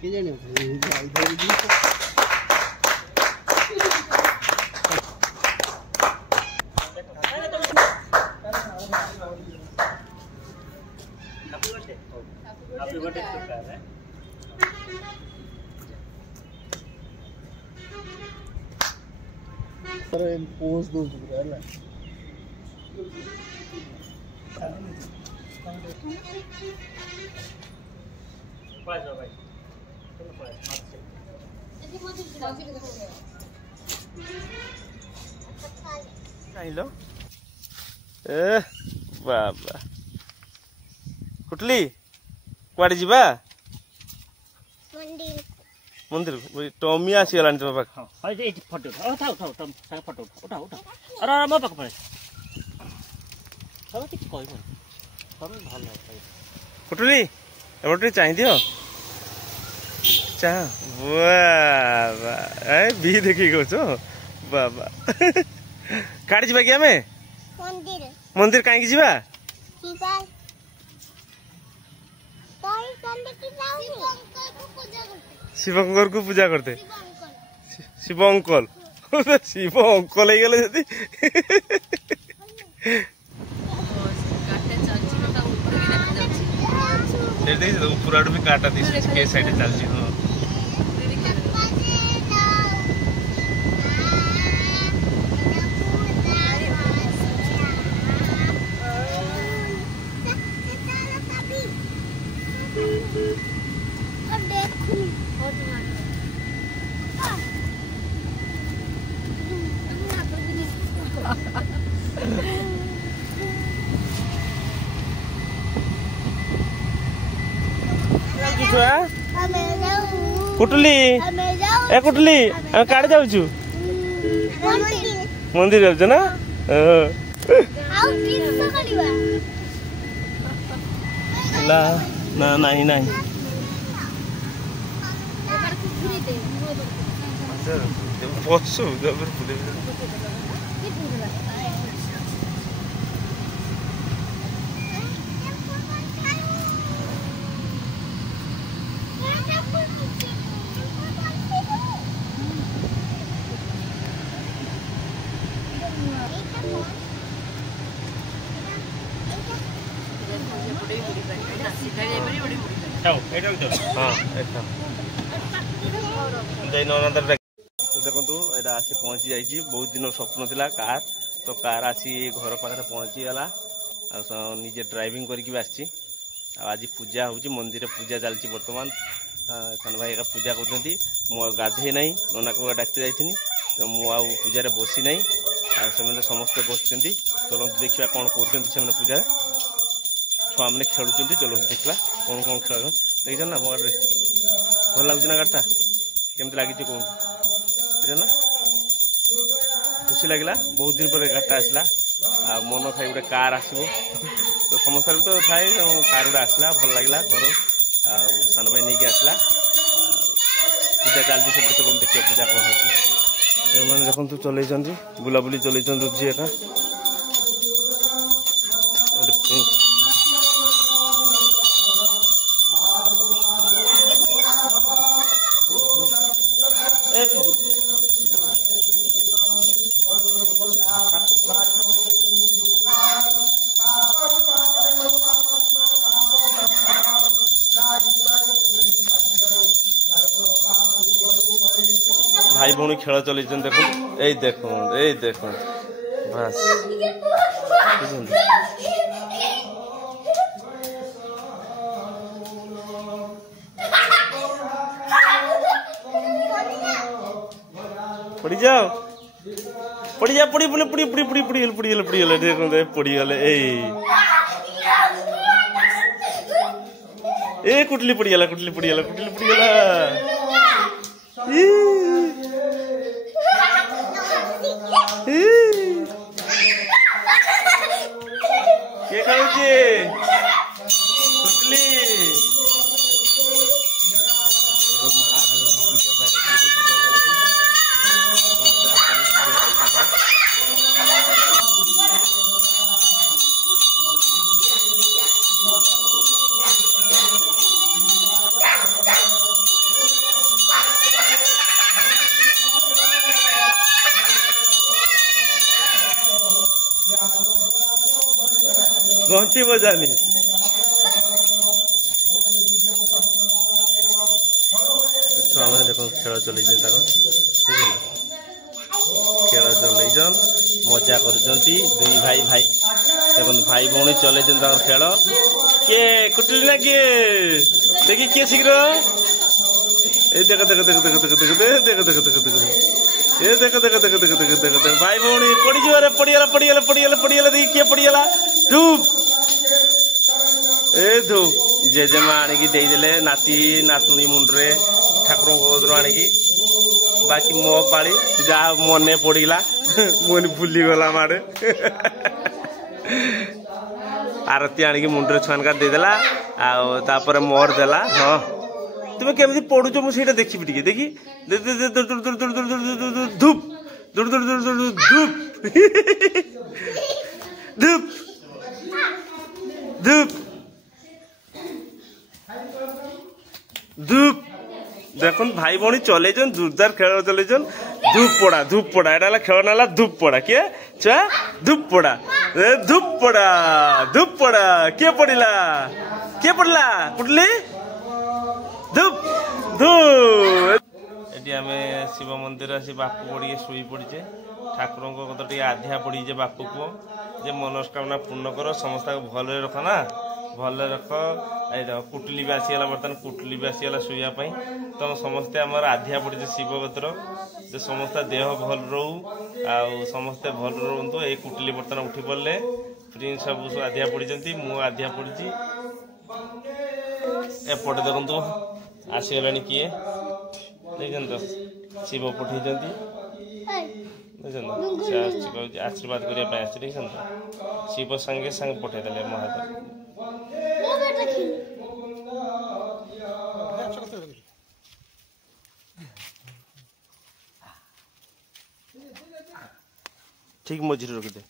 के जाने sir pose दो है ए बाबा कुटली कुआडे जीवा मंदिर मंदिर टॉमी आसी गलानी तो पाख हां ए फोटो उठा उठा उठा सारा फोटो उठा उठा अरे अरे मो पाख पड़े सब ठीक कहै सब भल है कुटली एबटे चाहि दियो चा बाबा ए बी देखि गो छो बाबा काडी जीवा कि हमें मंदिर मंदिर काहे की जीवा शिवंकर को पूजा करते शिव अंकल शिव अंकल ही गले जदी ऊपर आड़ भी काटा दी के साइड चलची हां कुटली ए कुटली काड़े जाऊछु मंदिर जाऊछु ना ला ना नहीं नहीं बसु देखु यहाँ आसी पहुँची जाइए बहुत दिन स्वप्न थिला कार तो कार आसी घर पाखे पहुँची गला निजे ड्राइविंग करके आसी आज पूजा हो मंदिर पूजा चलती बर्तमान सान भाई पूजा कर गाधे ना नना को डाकी जाइनी तो मुझे पूजा बसी ना से समस्ते बस चलते देखा कौन कर पूजा छुआ मैंने खेलुंट चलो देखा कौन कौन खेल देख ना मो गाड़ी भल लगुच ना गाड़ीटा केमती लगी कौन देख ना खुशी लगे बहुत दिन पर गाड़ीटा आसला मन था गोटे कार आसो तो समस्त भी तो थाए कार गोटे आसला भल लगे घर सान भाई नहीं आसला पूजा चलती सब चलो देखिए पूजा कौन हो मैंने देखो चल बुलाबुली चल झी एका भाई भौणी खेल चल देखो देखो बस पड़ी जाओ पड़ी जा पड़ी पुणी पुड़ी पुड़ी पुड़ी पुड़ी पुड़ी पुड़ी गले देखो पड़ी गले ए कुटली पड़ी गला कुटली पड़ी गला कुटली पड़ी गला के खाऊचे कुटली घंटी बजानी छुआ देख खेल चल खेल चल मजा कर दुई भाई भाई देखो भाई भौणी चल खेल किए कुटली ना किए देखी किए शीघ्र देख देख देख देख देख देख देख देख देख देख ये देख देख देख देख देख देख देख भाई भौणी पड़ीजे पड़ीगला पड़ीगला पड़ीगला पड़ीगला देखी किए पड़ीगला धूप ए धूप जेजेमा आणिकी देदेले नाती नातुणी मुंडरे ठाकुर गोदर आणिकी बाकी मो पाली जहाँ मन पड़गला मन भूलीगला माड़े आरती आणिकी मुंडरे छुआनका देदेला आपर मोर देला हाँ तुम केमी पढ़ुच मुझे देखी टे देखी धूप धूप धूप धूप धूप देख भाई भौणी चल जोरदार खेल चल धूप पड़ा एटा खेल ना धूप पड़ा किए छुआ धूप पड़ा किए पड़ा कुटली धूप धूप एटी आम शिव मंदिर आसी बापू को शुई पड़े ठाकुर कत आध्या पड़ीजे बापू को जे मनोस्कामना पूर्ण कर समस्त भल रख ना भल रख कुटली भी आसीगला बर्तमान कुटली भी आसीगला शुवाई तुम समस्ते आम आध्या पड़े शिव गोत्र जे समस्त देह भल रो समस्ते भल रुहतु ये कुटली बर्तमान उठी पड़े प्रिंस सब आध्या पड़ी मु आध्या पड़ी एपटे देखु आसीगला किए देख तो शिव पठे आशीर्वाद करने देख शिव संगे संगे पठेदेले महादेव ठीक मझे रखिदे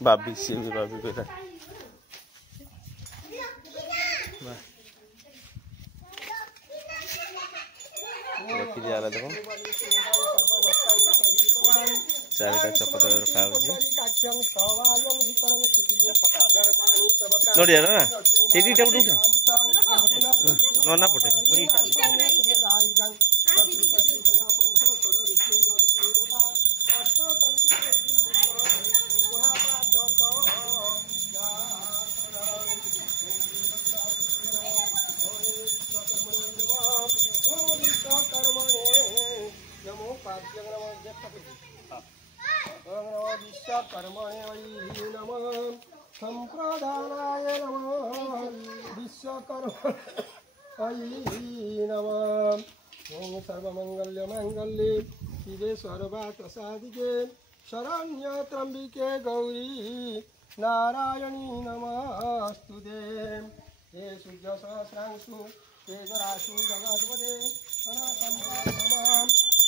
बाबी सी भी बाबी कहता रखी दिया देखो चारिटा चपट रखा नड़िया ना ये ना पटे विश्वकर्मणे नमः संप्रदानाय नमः विश्वकर्मणे नमः ओम सर्वमंगल्य मंगल्ये शिवे सर्वार्थसाधिके शरण्य त्र्यंबिके गौरी नारायणी नमस्तुते हे सूर्य सहस्रांशु तेजराशु जगद्पते अनाथं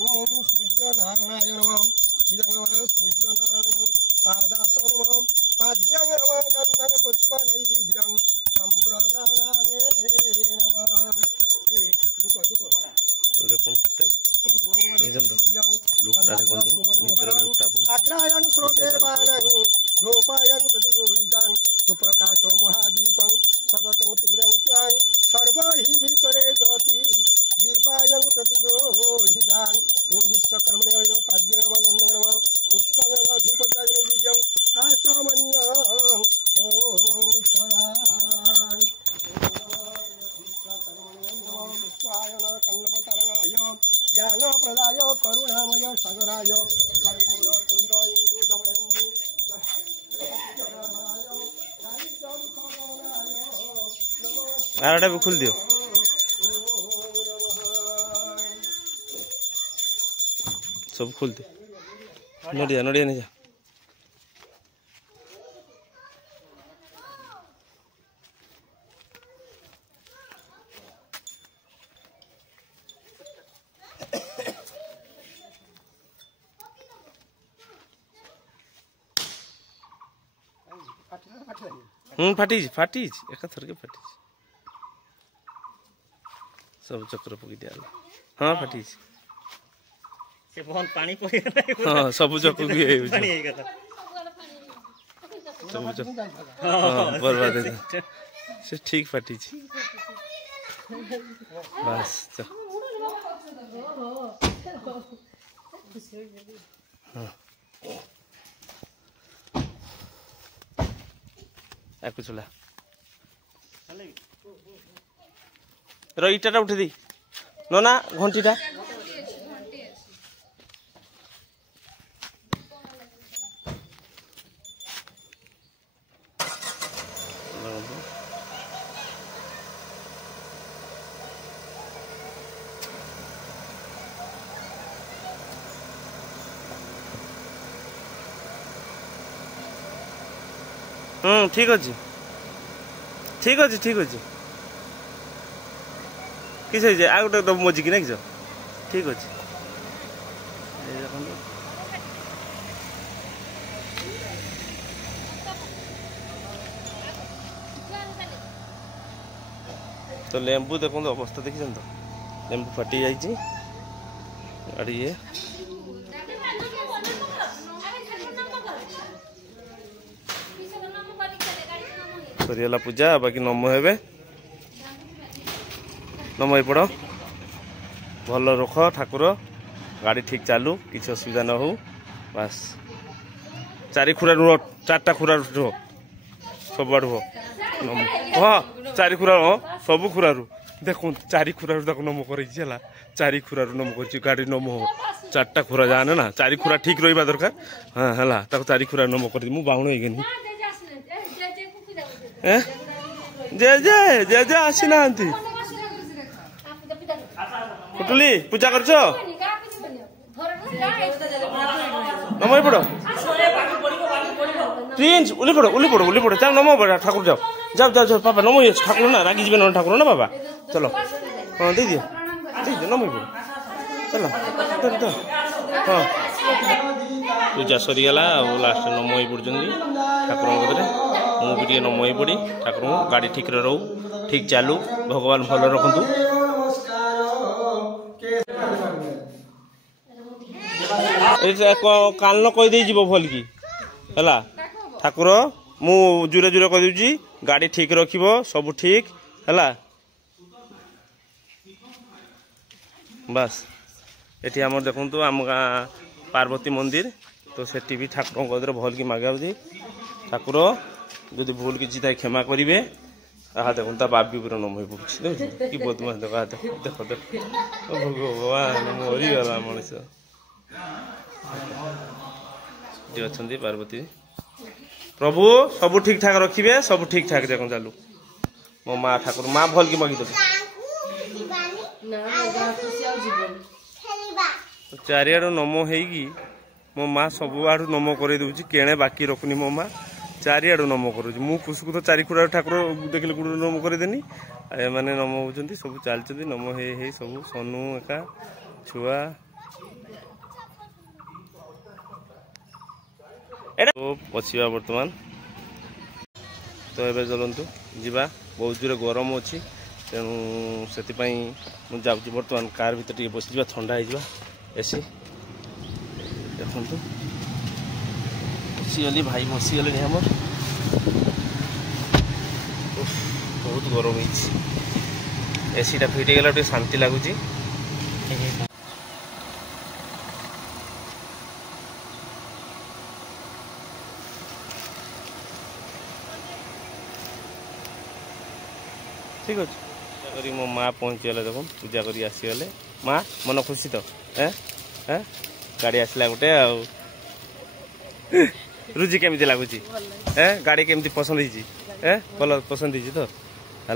ओम सूर्य नारायण सूर्य नारायण पादासनम पाद्यं नमः गन्धं पुष्प नैवेद्यं संप्रदानाय नमः अग्रायण श्रोते बालं गोपायं प्रतिगोहितं सुप्रकाशो महादीपं सगतं तिम्रं त्वां सर्वहि भीतरे ज्योति दीपायं प्रतिगोहितं विश्वकर्मणे वयं पाद्यं नमः पुष्पं नमः धूपद्रव्यं आचमनीयं ॐ शरान् ज्ञानप्रदाय करुणामय सागराय कर्पूरकुण्ड इन्दुदमयन्दु आरटा भी खुल दियो सब खुल दे नड़िया नड़िया नहीं जा फाटी एक थर के फाटी सब चक्र पकई दिया हाँ फाटी से बहुत पानी पड़े हाँ सब चक्र भी ସବୁଜ ହଁ ବର୍ବାଦ ସେ ଠିକ ଫାଟିଛି ବାସ୍ ଆକୁ ଚଲା ର ଇଟାଟା ଉଠେଇ ଦେଇ ନା ଘଣ୍ଟିଟା ठीक अच्छे ठीक अच्छे ठीक अच्छे किस आ गोटे मजिकी ना किस ठीक अच्छे तो लेंबू देखो अवस्था देखी तो लेंबू फाटी जाइए गाड़ी ये सरीगला पूजा बाकी नम हे नम पड़ भल रख ठाकुर गाड़ी ठीक चालू किसी असुविधा न हो बास चारि खुरा रुह 4टा खुरा रुह सब रुह हाँ 4 खुरा सब खुरा रू देखो 4 खुरा देखो नम कर 4 खुरा नम कर गाड़ी नम हो 4टा खुरा जाने ना 4 खुरा ठीक रहा दरकार हाँ है 4 खुरा नम कर मुझे बाउण हो जे जे जे जे आसी ना पुटुली पूजा कर नम पड़ प्रिंस उली पड़ो चल नम ठाकुर जाओ जाओ जाओ जाओ पापा नम ठाकुर ना रागी जी ठाकुर ना बाबा चलो हाँ दे दियो नम पड़ो चलो हाँ पूजा सरीगला लास्ट नम पड़े ठाकुर मुझे नम पड़ी ठाकुर गाड़ी ठीक रो ठीक चालू भगवान भल रखु कान कहीदे भल की है ठाकुर मु जुरे जुरे कही गाड़ी ठीक रखिब सब ठीक है बस ये आम देखु आम पार्वती मंदिर तो सेठी भी ठाकुर भल की मागे ठाकुर जो भूल किसी क्षमा करेंगे देखो बाबी पूरा नम पड़े कि बदमाश देख देख देख भगवान मरीगला मनीष अच्छा पार्वती प्रभु सब ठीक ठाक रखिए सब ठीक ठाक देखो चालू मो माँ ठाकुर माँ भल की मागिद चारिआड़ नम होगी मो माँ सब आड़ नम कर केणे बाकी रखुनी मो माँ चारिआड़ नम कर मुझको तो 4 खुरा ठाकुर देखिले गुड़ नम करदेनी मैंने नम होती सब चलती नम हे सब सनु एका छुआ पशिवा बर्तमान तो ये चलतु जीवा बहुत जोर गरम अच्छी तेणु से मुझे बर्तमान कार भर टे बस जा ठंडा हो एसी देखु बसीगली भाई बसीगले आम बहुत गरम एसीटा फिट गला टे शांति लगुच ठीक अच्छे मो माँ पहुँचीगले देख पूजा कर आसीगले माँ मन खुशी तो गाड़ी आसला गोटे रुचि केमती लगुच गाड़ी केमती पसंद भल पसंद तो है